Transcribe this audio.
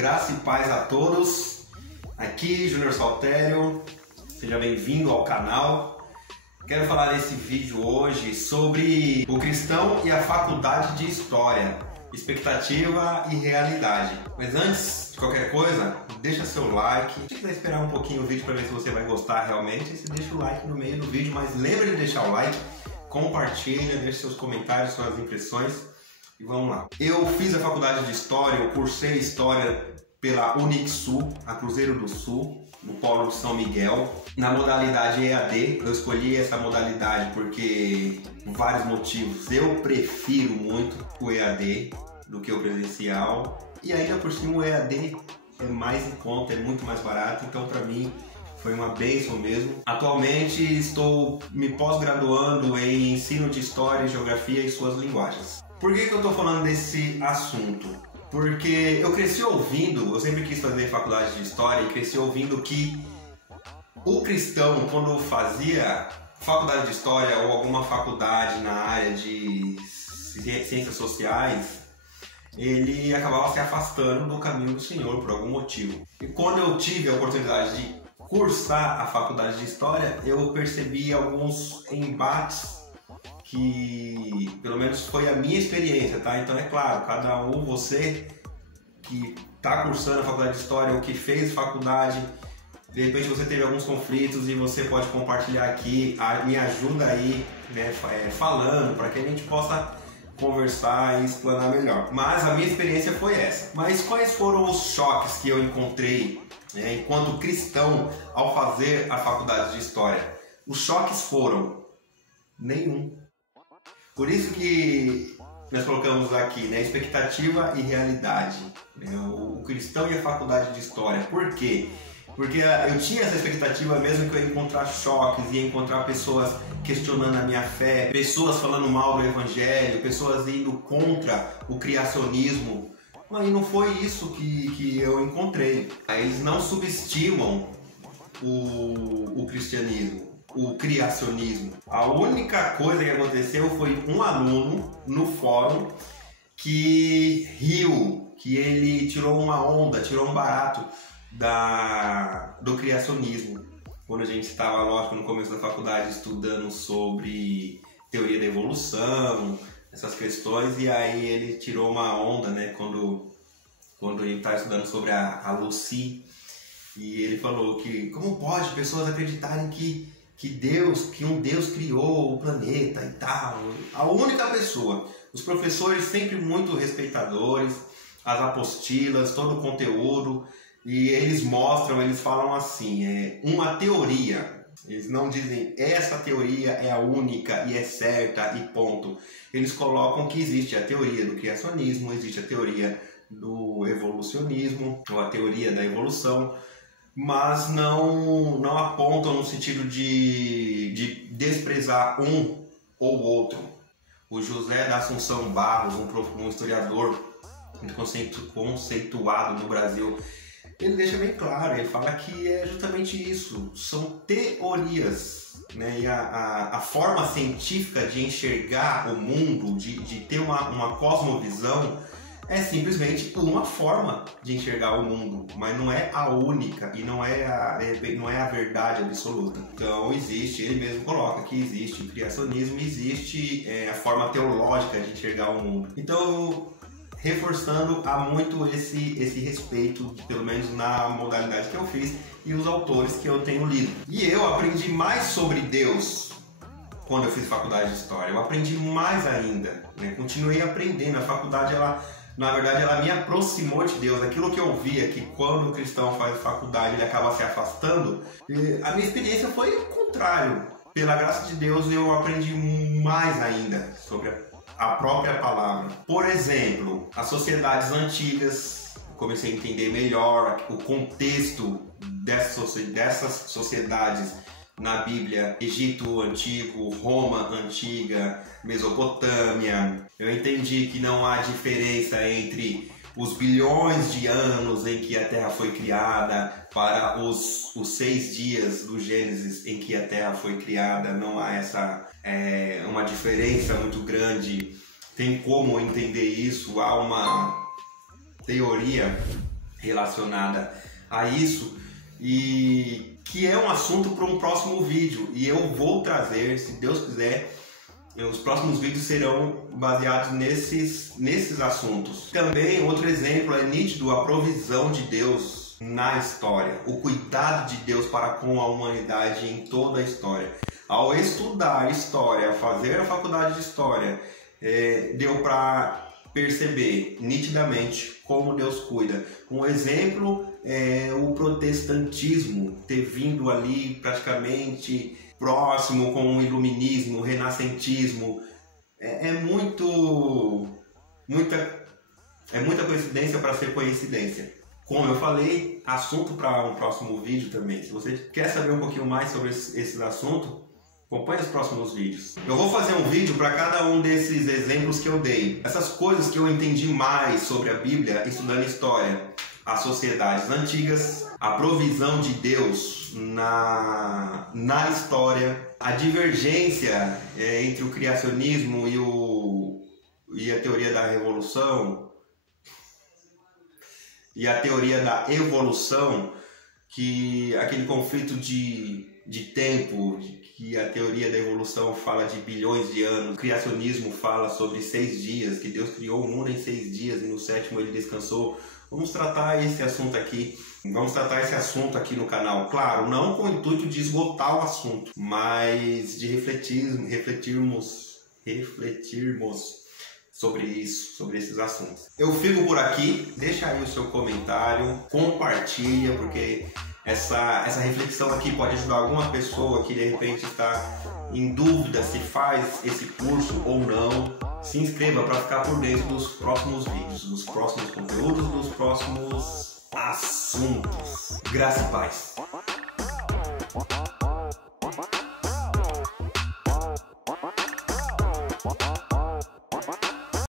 Graça e paz a todos. Aqui Júnior Saltério, seja bem-vindo ao canal. Quero falar nesse vídeo hoje sobre o cristão e a faculdade de História, expectativa e realidade. Mas antes de qualquer coisa, deixa seu like. Se quiser esperar um pouquinho o vídeo para ver se você vai gostar realmente, você deixa o like no meio do vídeo, mas lembre de deixar o like, compartilha, deixe seus comentários, suas impressões. E vamos lá. Eu fiz a faculdade de História, eu cursei História pela Unixul, a Cruzeiro do Sul, no Polo de São Miguel, na modalidade EAD. Eu escolhi essa modalidade porque, por vários motivos, eu prefiro muito o EAD do que o presencial. E ainda por cima o EAD é mais em conta, é muito mais barato, então para mim foi uma bênção mesmo. Atualmente estou me pós-graduando em ensino de História, Geografia e suas linguagens. Por que eu estou falando desse assunto? Porque eu cresci ouvindo, eu sempre quis fazer faculdade de História e cresci ouvindo que o cristão, quando fazia faculdade de História ou alguma faculdade na área de ciências sociais, ele acabava se afastando do caminho do Senhor por algum motivo. E quando eu tive a oportunidade de cursar a faculdade de História, eu percebi alguns embates que, pelo menos foi a minha experiência, tá? Então é claro, cada um, você que está cursando a faculdade de História ou que fez faculdade, de repente você teve alguns conflitos e você pode compartilhar aqui, me ajuda aí, né, falando, para que a gente possa conversar e explanar melhor. Mas a minha experiência foi essa. Mas quais foram os choques que eu encontrei, né, enquanto cristão ao fazer a faculdade de História? Os choques foram nenhum. Por isso que nós colocamos aqui, né, expectativa e realidade, né, o cristão e a faculdade de História. Por quê? Porque eu tinha essa expectativa mesmo que eu ia encontrar choques, ia encontrar pessoas questionando a minha fé, pessoas falando mal do evangelho, pessoas indo contra o criacionismo. Mas não foi isso que eu encontrei. Eles não subestimam o cristianismo, o criacionismo. A única coisa que aconteceu foi um aluno no fórum que riu, que ele tirou uma onda, tirou um barato do criacionismo. Quando a gente estava, lógico, no começo da faculdade estudando sobre teoria da evolução, essas questões, e aí ele tirou uma onda, né, quando a gente estava estudando sobre a Lucy, e ele falou que como pode pessoas acreditarem que um Deus criou o planeta e tal. A única pessoa. Os professores sempre muito respeitadores, as apostilas, todo o conteúdo, e eles mostram, eles falam assim, uma teoria. Eles não dizem essa teoria é a única e é certa e ponto. Eles colocam que existe a teoria do criacionismo, existe a teoria do evolucionismo, ou a teoria da evolução, mas não apontam no sentido de desprezar um ou outro. O José da Assunção Barros, um historiador muito conceituado no Brasil, ele deixa bem claro, ele fala que é justamente isso, são teorias, né? E a forma científica de enxergar o mundo, de ter uma cosmovisão, é simplesmente uma forma de enxergar o mundo, mas não é a única e não é a verdade absoluta. Então existe, ele mesmo coloca que existe o criacionismo, existe a forma teológica de enxergar o mundo. Então, reforçando há muito esse respeito, pelo menos na modalidade que eu fiz e os autores que eu tenho lido. E eu aprendi mais sobre Deus quando eu fiz faculdade de História. Eu aprendi mais ainda, né? Continuei aprendendo. A faculdade, na verdade, ela me aproximou de Deus. Aquilo que eu via que quando o cristão faz faculdade ele acaba se afastando, a minha experiência foi o contrário. Pela graça de Deus eu aprendi mais ainda sobre a própria palavra. Por exemplo, as sociedades antigas, comecei a entender melhor o contexto dessas sociedades na Bíblia. Egito Antigo, Roma Antiga, Mesopotâmia. Eu entendi que não há diferença entre os bilhões de anos em que a Terra foi criada para os 6 dias do Gênesis em que a Terra foi criada. Não há uma diferença muito grande. Tem como entender isso? Há uma teoria relacionada a isso, e que é um assunto para um próximo vídeo, e eu vou trazer, se Deus quiser. Os próximos vídeos serão baseados nesses assuntos. Também outro exemplo é nítido a provisão de Deus na história, o cuidado de Deus para com a humanidade em toda a história. Ao estudar história, fazer a faculdade de história, deu para perceber nitidamente como Deus cuida. Um exemplo é o protestantismo ter vindo ali praticamente próximo com o iluminismo, o renascentismo. Muita coincidência para ser coincidência. Como eu falei, assunto para um próximo vídeo também. Se você quer saber um pouquinho mais sobre esse assunto, acompanhe os próximos vídeos. Eu vou fazer um vídeo para cada um desses exemplos que eu dei. Essas coisas que eu entendi mais sobre a Bíblia estudando história. As sociedades antigas, a provisão de Deus na história, a divergência entre o criacionismo e a teoria da revolução, e a teoria da evolução, que aquele conflito de tempo, que a teoria da evolução fala de bilhões de anos, o criacionismo fala sobre 6 dias, que Deus criou o mundo em 6 dias e no 7º ele descansou. Vamos tratar esse assunto aqui. Vamos tratar esse assunto aqui no canal. Claro, não com o intuito de esgotar o assunto, mas de refletirmos sobre isso, sobre esses assuntos. Eu fico por aqui. Deixa aí o seu comentário, compartilha, porque essa reflexão aqui pode ajudar alguma pessoa que de repente está em dúvida se faz esse curso ou não. Se inscreva para ficar por dentro dos próximos vídeos, dos próximos conteúdos, dos próximos assuntos. Graça e paz.